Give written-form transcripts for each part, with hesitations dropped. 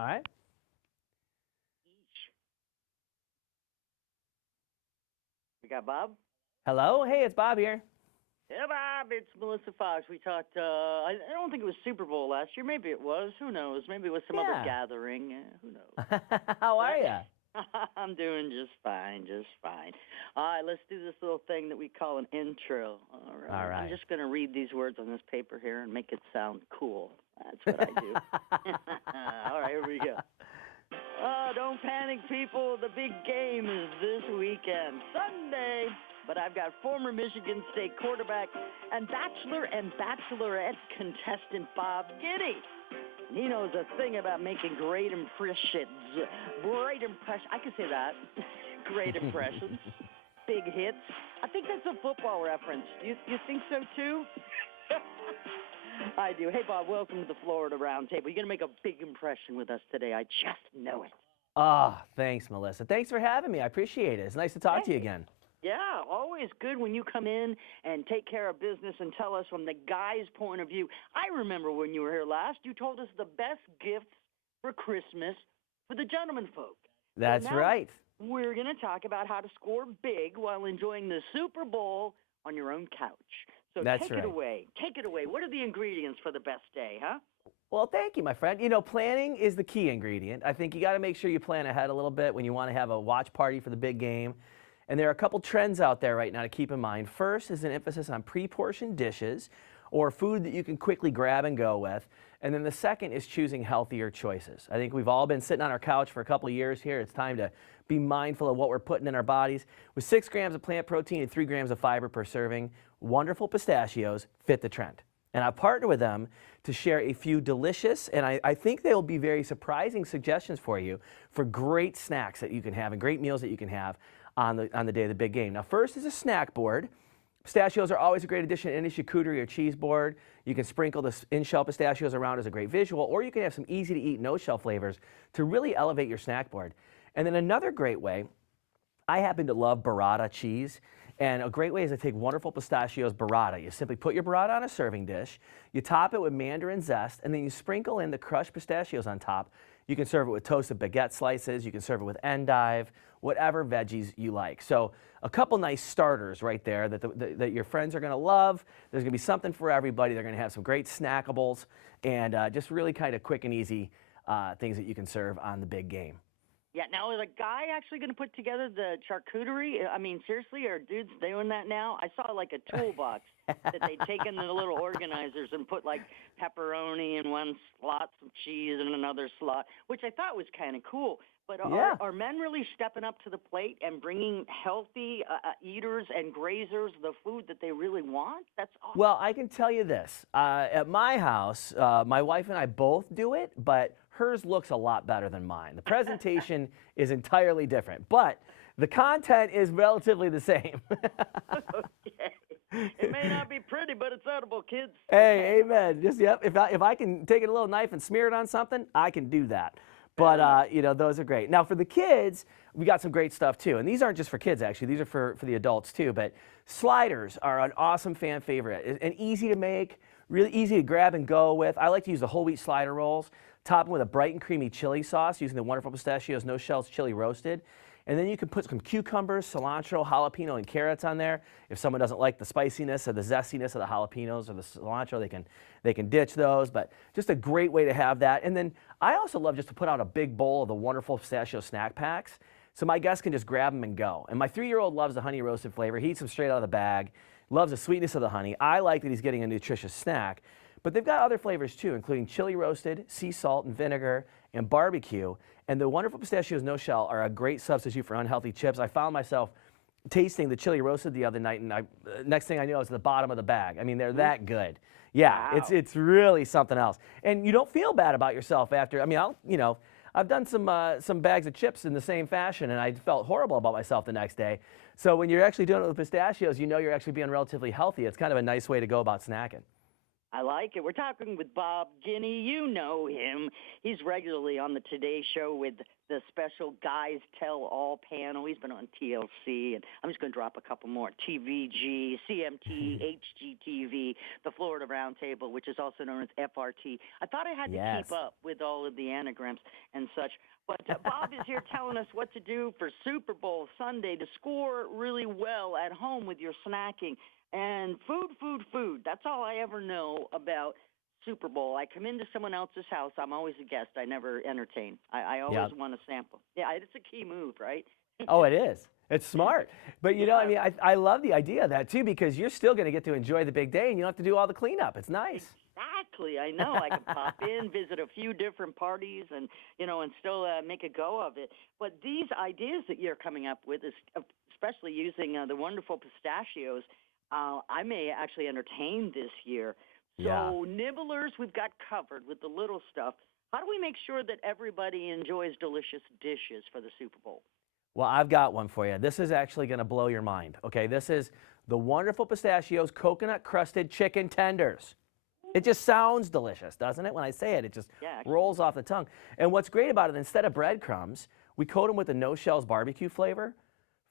All right. We got Bob? Hello. Hey, it's Bob here. Yeah, Bob, it's Melissa Fox. We talked, I don't think it was Super Bowl last year. Maybe it was. Who knows? Maybe it was some other Yeah. gathering. Who knows? How are But you? I'm doing just fine, just fine. All right, let's do this little thing that we call an intro. All right. All right. I'm just going to read these words on this paper here and make it sound cool. That's what I do. All right, here we go. Don't panic, people. The big game is this weekend, Sunday. But I've got former Michigan State quarterback and Bachelor and Bachelorette contestant Bob Guiney. He knows a thing about making great impressions. Great impressions. I can say that. Great impressions. Big hits. I think that's a football reference. You think so, too? I do. Hey, Bob, welcome to the Florida Roundtable. You're going to make a big impression with us today. I just know it. Oh, thanks, Melissa. Thanks for having me. I appreciate it. It's nice to talk to you again. Yeah, always good when you come in and take care of business and tell us from the guy's point of view. I remember when you were here last, you told us the best gifts for Christmas for the gentleman folk. That's right. We're going to talk about how to score big while enjoying the Super Bowl on your own couch. So take it away. Take it away. What are the ingredients for the best day, huh? Well, thank you, my friend. You know, planning is the key ingredient. I think you got to make sure you plan ahead a little bit when you want to have a watch party for the big game. And there are a couple trends out there right now to keep in mind. First is an emphasis on pre-portioned dishes or food that you can quickly grab and go with. And then the second is choosing healthier choices. I think we've all been sitting on our couch for a couple of years here. It's time to be mindful of what we're putting in our bodies. With 6 grams of plant protein and 3 grams of fiber per serving, wonderful pistachios fit the trend. And I've partnered with them to share a few delicious, and I think they'll be very surprising suggestions for you for great snacks that you can have and great meals that you can have on the day of the big game. Now, first is a snack board. Pistachios are always a great addition to any charcuterie or cheese board. You can sprinkle the in-shell pistachios around as a great visual, or you can have some easy-to-eat, no-shell flavors to really elevate your snack board. And then another great way, I happen to love burrata cheese, and a great way is to take wonderful pistachios burrata. You simply put your burrata on a serving dish, you top it with mandarin zest, and then you sprinkle in the crushed pistachios on top. You can serve it with toasted baguette slices, you can serve it with endive, whatever veggies you like. So a couple nice starters right there that your friends are going to love. There's going to be something for everybody. They're going to have some great snackables and just really kind of quick and easy things that you can serve on the big game. Yeah, now is a guy actually going to put together the charcuterie? I mean, seriously, are dudes doing that now? I saw like a toolbox that they'd taken the little organizers and put like pepperoni in one slot, some cheese in another slot, which I thought was kind of cool. But are men really stepping up to the plate and bringing healthy eaters and grazers the food that they really want? That's awesome. Well, I can tell you this. At my house, my wife and I both do it, but hers looks a lot better than mine. The presentation is entirely different, but the content is relatively the same. Okay. It may not be pretty, but it's edible, kids. Hey, amen. Just, yep, if I can take a little knife and smear it on something, I can do that. But, you know, those are great. Now, for the kids, we got some great stuff, too. And these aren't just for kids, actually. These are for the adults, too. But sliders are an awesome fan favorite and easy to make, really easy to grab and go with. I like to use the whole wheat slider rolls, top them with a bright and creamy chili sauce using the wonderful pistachios, no shells, chili roasted. And then you can put some cucumbers, cilantro, jalapeno, and carrots on there. If someone doesn't like the spiciness or the zestiness of the jalapenos or the cilantro, they can ditch those. But just a great way to have that. And then I also love just to put out a big bowl of the wonderful pistachio snack packs, so my guests can just grab them and go. And my 3-year-old loves the honey roasted flavor. He eats them straight out of the bag, loves the sweetness of the honey. I like that he's getting a nutritious snack. But they've got other flavors too, including chili roasted, sea salt and vinegar, and barbecue. And the wonderful pistachios no shell are a great substitute for unhealthy chips. I found myself tasting the chili roasted the other night, and next thing I knew, I was at the bottom of the bag. I mean, they're that good. Yeah, wow. It's really something else. And you don't feel bad about yourself after. I mean, I've done some bags of chips in the same fashion, and I felt horrible about myself the next day. So when you're actually doing it with pistachios, you know you're actually being relatively healthy. It's kind of a nice way to go about snacking. I like it. We're talking with Bob Guiney. You know him. He's regularly on the Today Show with the special Guys Tell All panel. He's been on TLC, and I'm just going to drop a couple more. TVG, CMT, HGTV, the Florida Roundtable, which is also known as FRT. I thought I had to keep up with all of the anagrams and such. But Bob is here telling us what to do for Super Bowl Sunday to score really well at home with your snacking. And food. That's all I ever know about Super Bowl. I come into someone else's house. I'm always a guest. I never entertain. I always want to sample. Yeah, it's a key move, right? Oh, it is. It's smart. But, you know, I mean, I love the idea of that, too, because you're still going to get to enjoy the big day, and you don't have to do all the cleanup. It's nice. Exactly. I know. I can pop in, visit a few different parties, and, you know, and still make a go of it. But these ideas that you're coming up with, is especially using the wonderful pistachios, I may actually entertain this year. So nibblers, we've got covered with the little stuff. How do we make sure that everybody enjoys delicious dishes for the Super Bowl? Well, I've got one for you. This is actually going to blow your mind. Okay, this is the wonderful Pistachios coconut crusted chicken tenders. It just sounds delicious, doesn't it? When I say it, it just rolls off the tongue. And what's great about it, instead of breadcrumbs, we coat them with the no shells barbecue flavor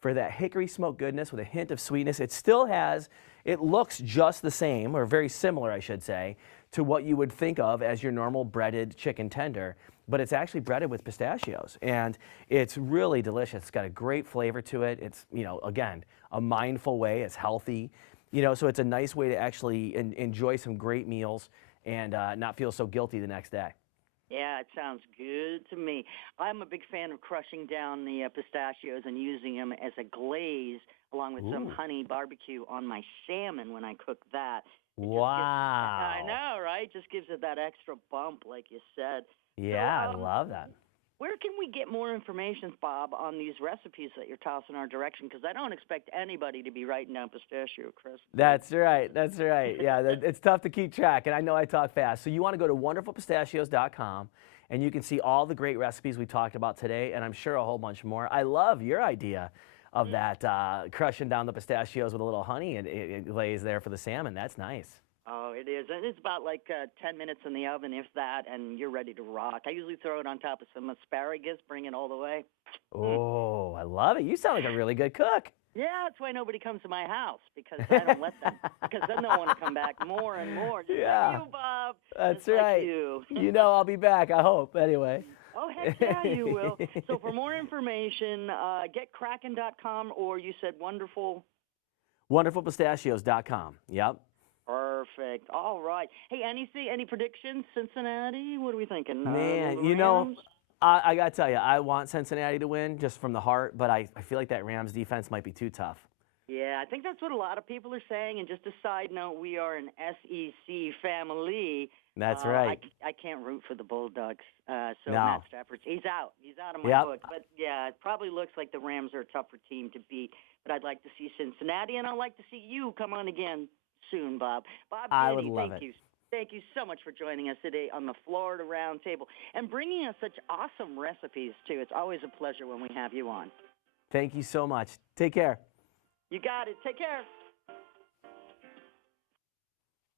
for that hickory smoke goodness with a hint of sweetness. It still has, it looks just the same, or very similar, I should say, to what you would think of as your normal breaded chicken tender, but it's actually breaded with pistachios. And it's really delicious. It's got a great flavor to it. It's, you know, again, a mindful way. It's healthy. You know, so it's a nice way to actually enjoy some great meals and not feel so guilty the next day. Yeah, it sounds good to me. I'm a big fan of crushing down the pistachios and using them as a glaze along with some honey barbecue on my salmon when I cook that. Wow. I know, right? Just gives it that extra bump, like you said. Yeah, I love that. Where can we get more information, Bob, on these recipes that you're tossing our direction? Because I don't expect anybody to be writing down pistachio crisp. That's right. That's right. Yeah, it's tough to keep track, and I know I talk fast. So you want to go to wonderfulpistachios.com, and you can see all the great recipes we talked about today, and I'm sure a whole bunch more. I love your idea of that, crushing down the pistachios with a little honey and it lays there for the salmon. That's nice. Oh, it is. And it's about like 10 minutes in the oven, if that, and you're ready to rock. I usually throw it on top of some asparagus, bring it all the way. Oh, I love it. You sound like a really good cook. Yeah, that's why nobody comes to my house, because I don't let them. Because then they'll want to come back more and more. Just like you, Bob. That's just right. Like you. You know I'll be back, I hope, anyway. Oh, heck yeah, you will. So for more information, getkraken.com, or you said wonderful? Wonderfulpistachios.com. Yep. Perfect. All right. Hey, any predictions? Cincinnati? What are we thinking? Man, you know, I got to tell you, I want Cincinnati to win just from the heart, but I feel like that Rams defense might be too tough. Yeah, I think that's what a lot of people are saying. And just a side note, we are an SEC family. That's right. I can't root for the Bulldogs. So No. Matt Stafford, he's out. He's out of my book. But, yeah, it probably looks like the Rams are a tougher team to beat. But I'd like to see Cincinnati, and I'd like to see you come on again soon, Bob. Bob I Guiney, would love thank it. you. Thank you so much for joining us today on the Florida Roundtable and bringing us such awesome recipes, too. It's always a pleasure when we have you on. Thank you so much. Take care. You got it. Take care.